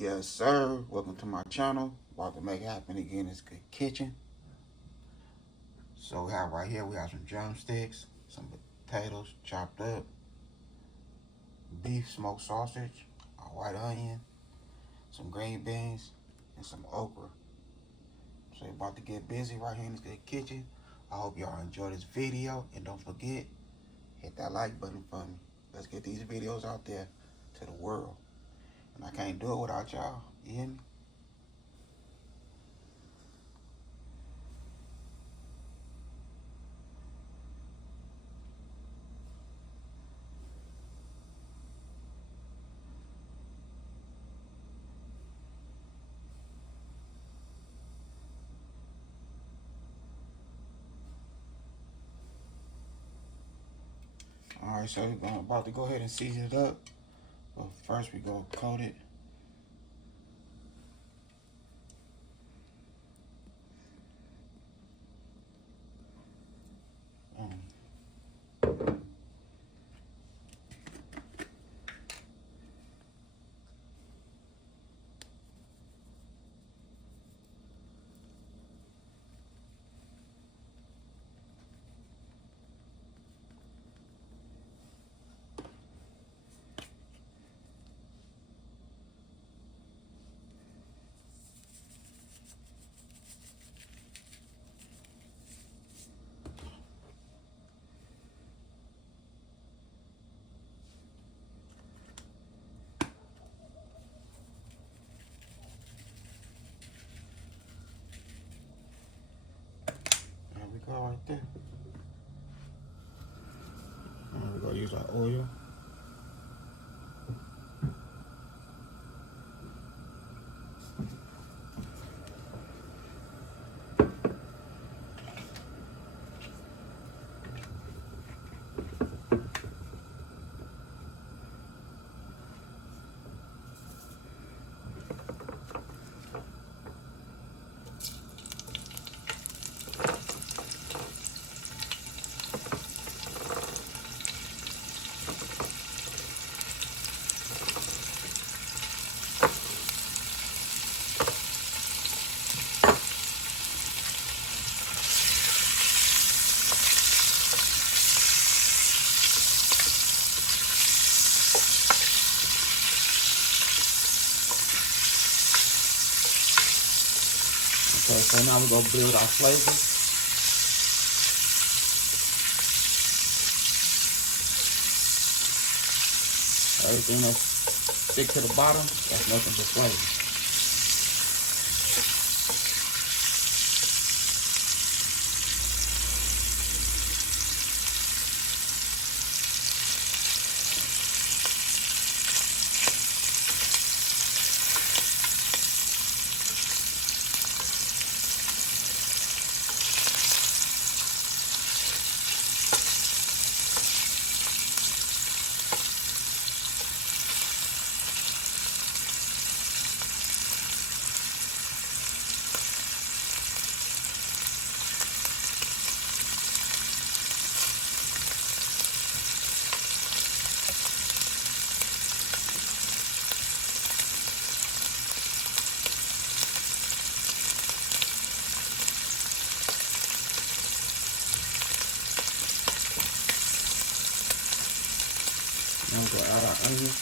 Yes, sir. Welcome to my channel. About to make it happen again. It's Good Kitchen. So we have right here, we have some drumsticks, some potatoes chopped up, beef smoked sausage, a white onion, some green beans, and some okra. So we're about to get busy right here in this Good Kitchen. I hope y'all enjoy this video, and don't forget, hit that like button for me. Let's get these videos out there to the world. And I can't do it without y'all. You hear me? Alright, so we're about to go ahead and season it up. But first we go coat it. There we go right there. And we're gonna use our oil. Okay, so now we're gonna build our flavor. Everything that stick to the bottom, that's nothing but flavor. Now we're gonna add our onion.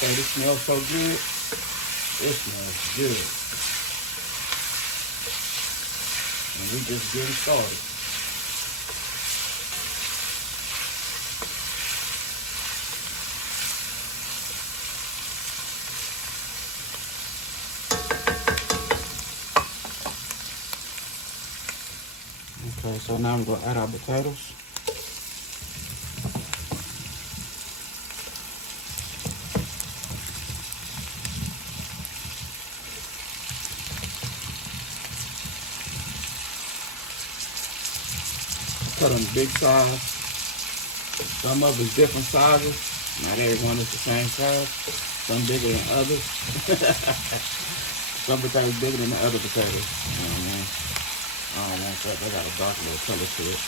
say this smells so good. It smells good. And we just getting started. Okay, so now I'm gonna add our potatoes. Cut them big size. Some of it's different sizes. Not everyone is the same size. Some bigger than others. Some potatoes bigger than the other potatoes. You know what I mean? I don't want that. They got a dark little color to it.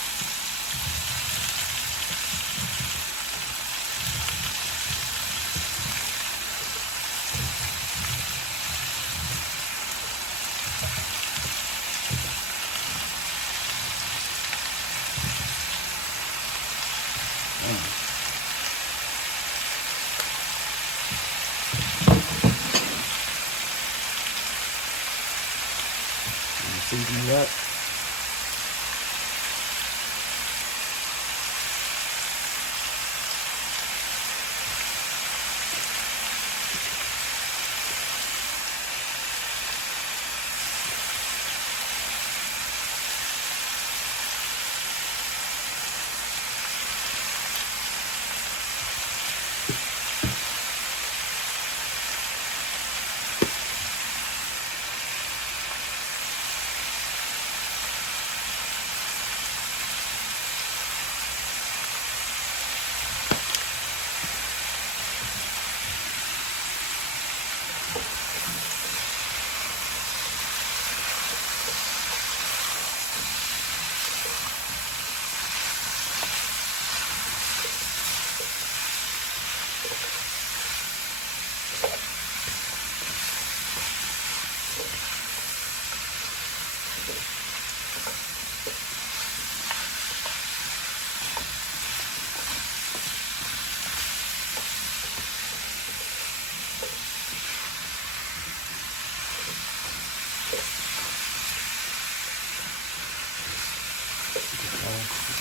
Season it up.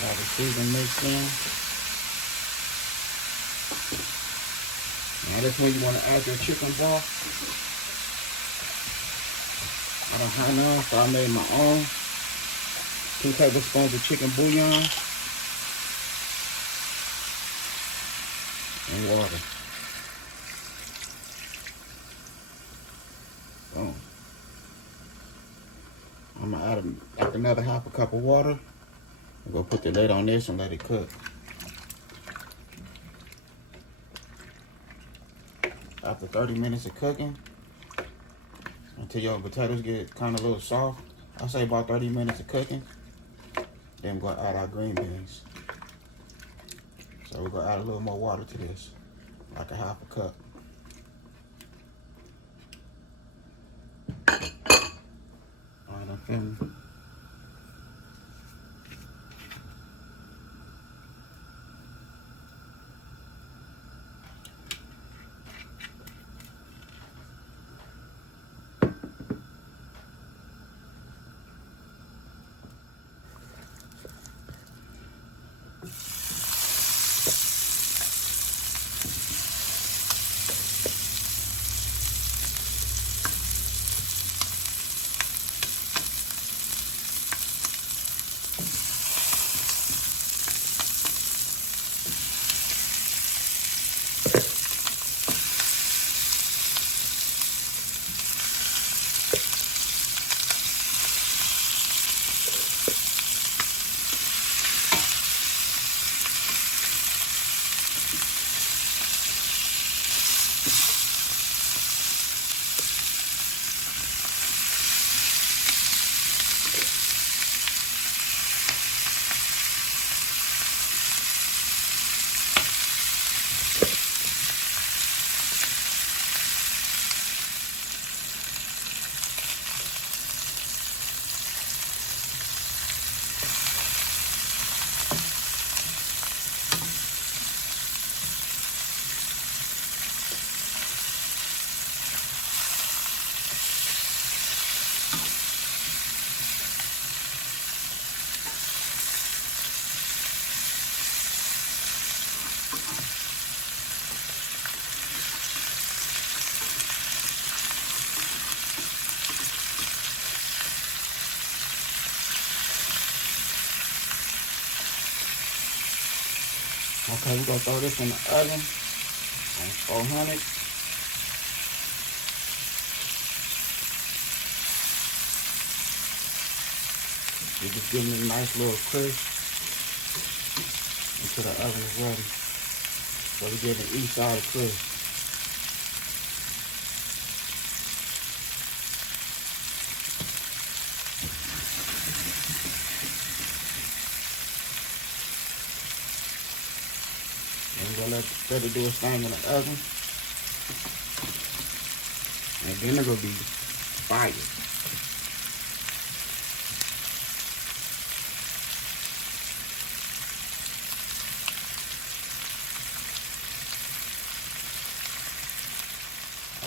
All the season mixed in. Now that's when you want to add your chicken broth. I don't have none, so I made my own. 2 tablespoons of chicken bouillon and water. Boom. I'm gonna add like another half a cup of water. I'm gonna put the lid on this and let it cook. After 30 minutes of cooking, until your potatoes get kind of a little soft, I'll say about 30 minutes of cooking, then we're gonna add our green beans. So we're gonna add a little more water to this, like a half a cup. All right, I'm filming. Okay, we're gonna throw this in the oven on 400. We're just giving it a nice little crisp until the oven is ready. So we're giving each side a crisp. And we're gonna let it do its thing in the oven. And then it's gonna be fire.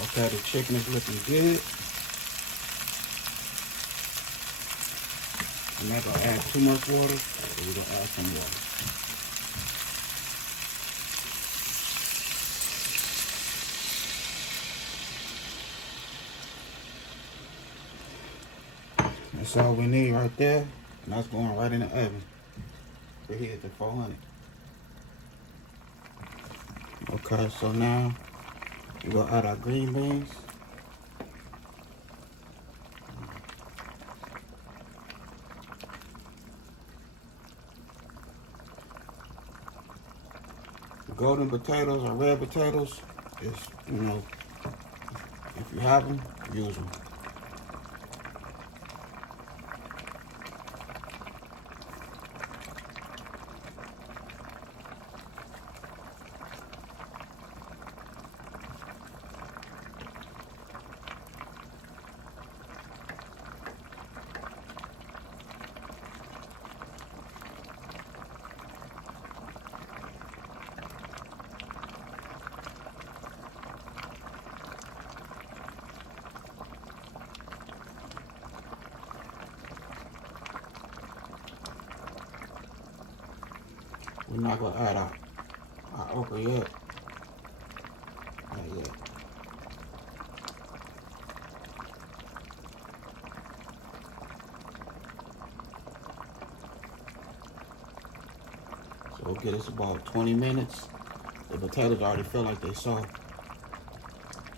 Okay, the chicken is looking good. I'm not gonna add too much water, so we're gonna add some water. That's all we need right there, and that's going right in the oven. Preheated to 400. Okay, so now we're gonna add our green beans. Golden potatoes or red potatoes is, you know, if you have them, use them. We're not gonna add our okra yet. Not yet. So we'll get us about 20 minutes. The potatoes already feel like they soft.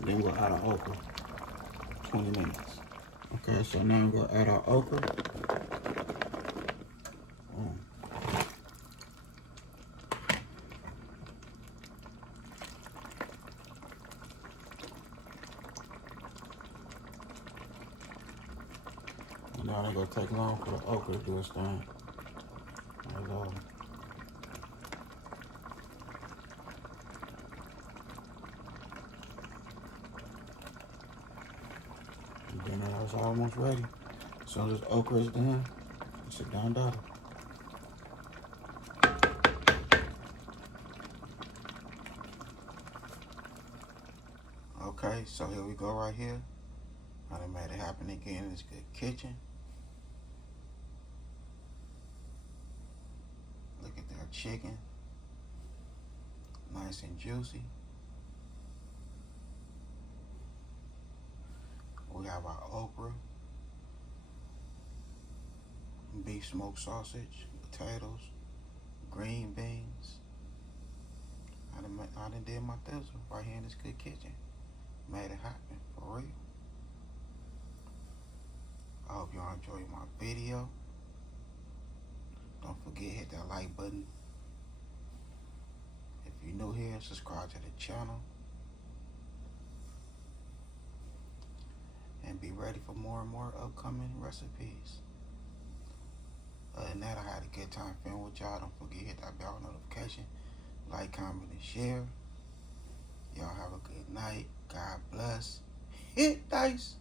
Then we'll add our okra. 20 minutes. Okay, so now I'm gonna add our okra. Now it ain't gonna take long for the okra to do its thing. That's all. And then it's almost ready. As soon as this okra is done, it's a done daughter. Okay, so here we go right here. I done made it happen again in this good kitchen. Look at that chicken. Nice and juicy. We have our okra, beef smoked sausage, potatoes, green beans. I done did my thizzle right here in this good kitchen. Made it happen, for real. I hope y'all enjoyed my video. Don't forget, hit that like button. If you're new here, subscribe to the channel. And be ready for more and more upcoming recipes. Other than that, I had a good time filming with y'all. Don't forget, hit that bell notification. Like, comment, and share. Y'all have a good night. God bless. Hit dice.